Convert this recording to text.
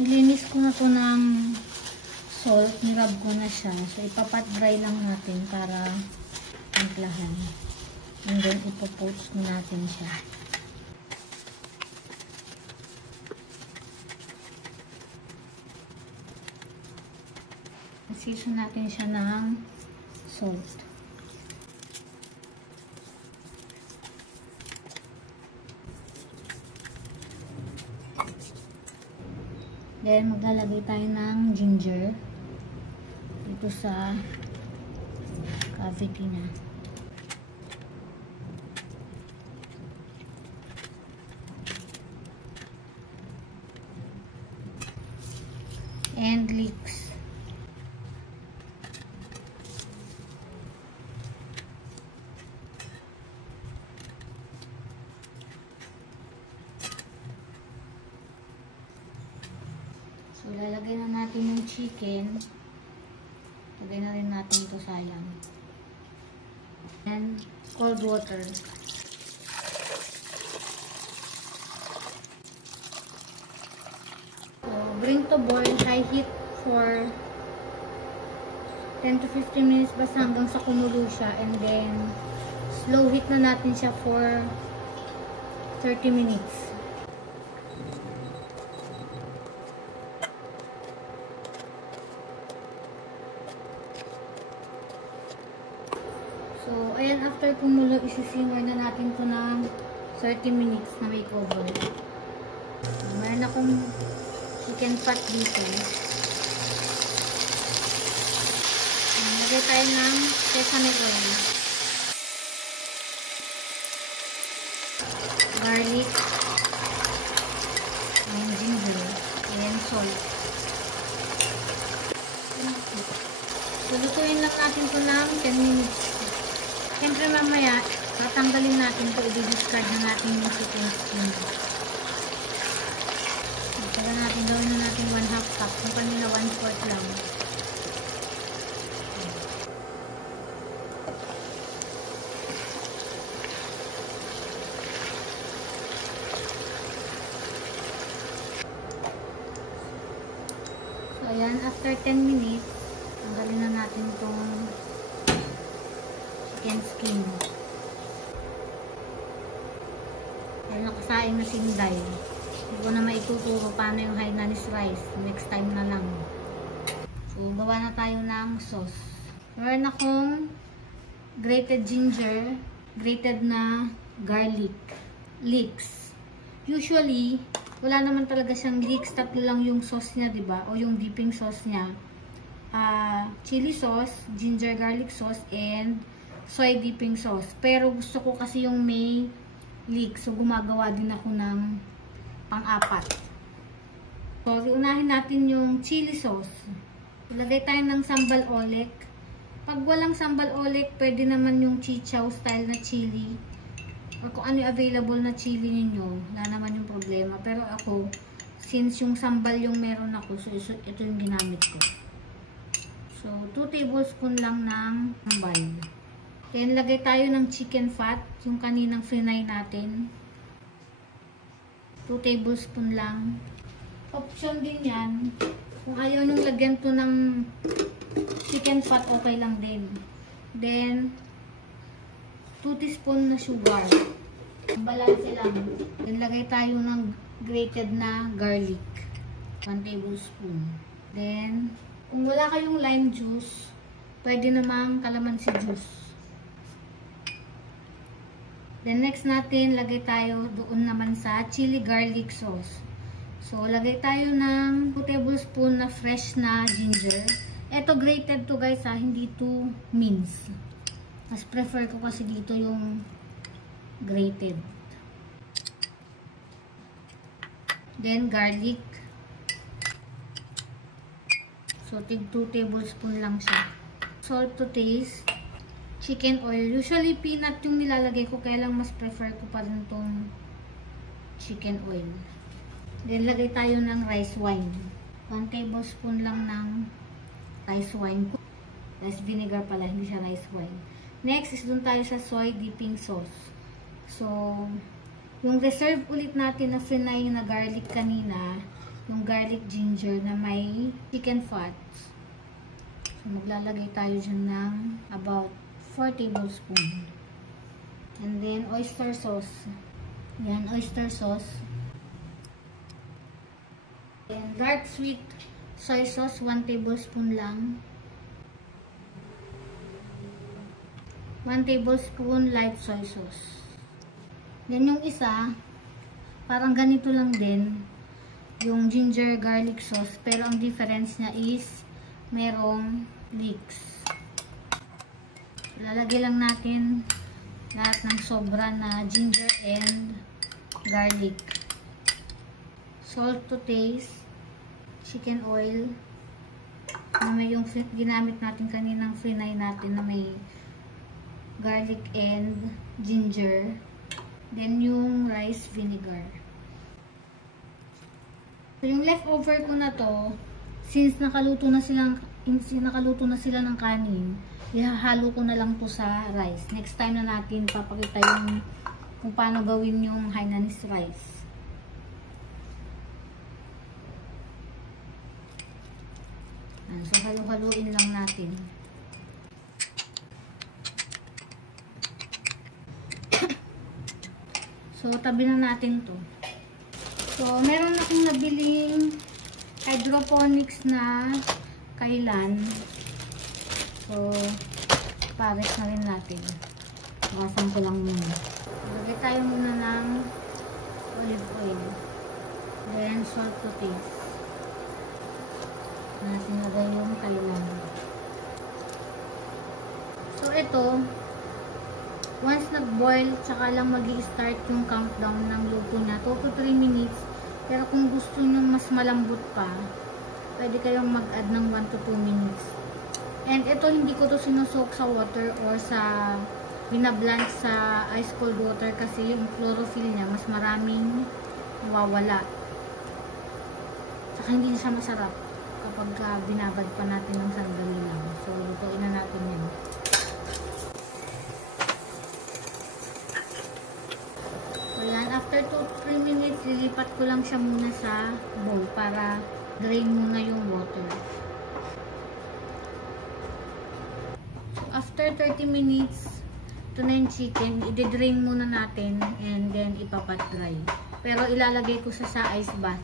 Nilinis ko na to ng salt. Nirab ko na siya. So, ipapat dry lang natin para timplahan. And then, ipopoach na natin siya. Season natin siya ng salt. Then, maglalagay tayo ng ginger dito sa cavity na. And leeks. So, lalagay na natin yung chicken. Lagay na rin natin ito, sayang. And cold water. So, bring to boil, high heat for 10 to 15 minutes basta hanggang sa kumulo siya. And then, slow heat na natin siya for 30 minutes. So, ayan, after kumulo, isisimmer na natin ito ng 30 minutes na may cover. So, mayroon akong chicken fat dito. Lagay tayo ng sesame oil. Garlic. And ginger. And salt. So, lutuin lang natin ito ng 10 minutes. Siyempre mamaya, tatanggalin natin ito, i-discard na natin yung chicken skin. Saka natin, gawin na natin 1/2 cup. Kung kanina 1/4 lang. So ayan, after 10 minutes, tanggalin na natin itong chicken skin. Ayan, nakasaing na sinday. Hindi ko na maituturo paano yung Hainanese rice. Next time na lang. So, gawa na tayo ng sauce. Meron akong grated ginger, grated na garlic, leeks. Usually, wala naman talaga siyang leeks. Tatlo lang yung sauce niya, diba? O yung dipping sauce niya. Chili sauce, ginger garlic sauce, and soy dipping sauce. Pero gusto ko kasi yung may leeks. So, gumagawa din ako ng pang-apat. So, unahin natin yung chili sauce. Ilagay tayo ng sambal oelek. Pag walang sambal oelek, pwede naman yung chichaw style na chili. Or kung ano yung available na chili ninyo. Wala naman yung problema. Pero ako, since yung sambal yung meron ako, so ito yung ginamit ko. So, 2 tablespoon lang ng sambal. Then, lagay tayo ng chicken fat, yung kaninang frinay natin. 2 tablespoon lang. Option din yan. Kung ayaw nyung lagyan to ng chicken fat, okay lang din. Then, 2 teaspoon na sugar. Balance lang. Then, lagay tayo ng grated na garlic. 1 tablespoon. Then, kung wala kayong lime juice, pwede namang calamansi juice. Then, next natin, lagay tayo doon naman sa chili garlic sauce. So, lagay tayo ng 2 tablespoon na fresh na ginger. Ito, grated to guys ha, hindi to mince. Mas prefer ko kasi dito yung grated. Then, garlic. So, tig 2 tablespoon lang siya. Salt to taste. Chicken oil. Usually, peanut yung nilalagay ko. Kaya lang mas prefer ko pa rin tong chicken oil. Then, lagay tayo ng rice wine. 1 tablespoon lang ng rice wine. Rice vinegar pala, hindi siya rice wine. Next is dun tayo sa soy dipping sauce. So, yung reserve ulit natin na finay na garlic kanina, yung garlic ginger na may chicken fat. So, maglalagay tayo dyan ng about 4 tablespoons. And then, oyster sauce. Yan, oyster sauce. And dark sweet soy sauce, 1 tablespoon lang. 1 tablespoon light soy sauce. Then, yung isa, parang ganito lang din, yung ginger garlic sauce. Pero, ang difference niya is, merong leeks. Lalagay lang natin lahat ng sobra na ginger and garlic. Salt to taste. Chicken oil. Na may yung ginamit natin kaninang frinay natin na may garlic and ginger. Then yung rice vinegar. So yung leftover ko na to, since nakaluto na sila ng kanin, ihahalo ko na lang to sa rice. Next time na natin papakita yung kung paano gawin yung Hainanese rice. So halo-haluin lang natin. So tabi na natin to. So meron akong nabiling hydroponics na kailan. So pares na rin natin. Bawasan ko lang muna. Lagay tayo muna ng olive oil. Then salt to taste. Natin lagay yung kailan. So ito, once nag-boil, tsaka lang magi-start yung countdown ng luto niya. 2 to 3 minutes. Pero kung gusto nyo mas malambot pa, pwede kayong mag-add ng 1 to 2 minutes. And ito, hindi ko to sinusok sa water or sa binablanch sa ice cold water kasi yung chlorophyll niya mas maraming nawawala. Saka hindi siya masarap kapag binabad pa natin ng sandali lang. So, lutuin na natin yan. So, yan. After 2-3 minutes, lilipat ko lang siya muna sa bowl para drain muna yung water. So, after 30 minutes, ito na yung chicken. I-drain muna natin and then ipapat dry. Pero ilalagay ko sa ice bath.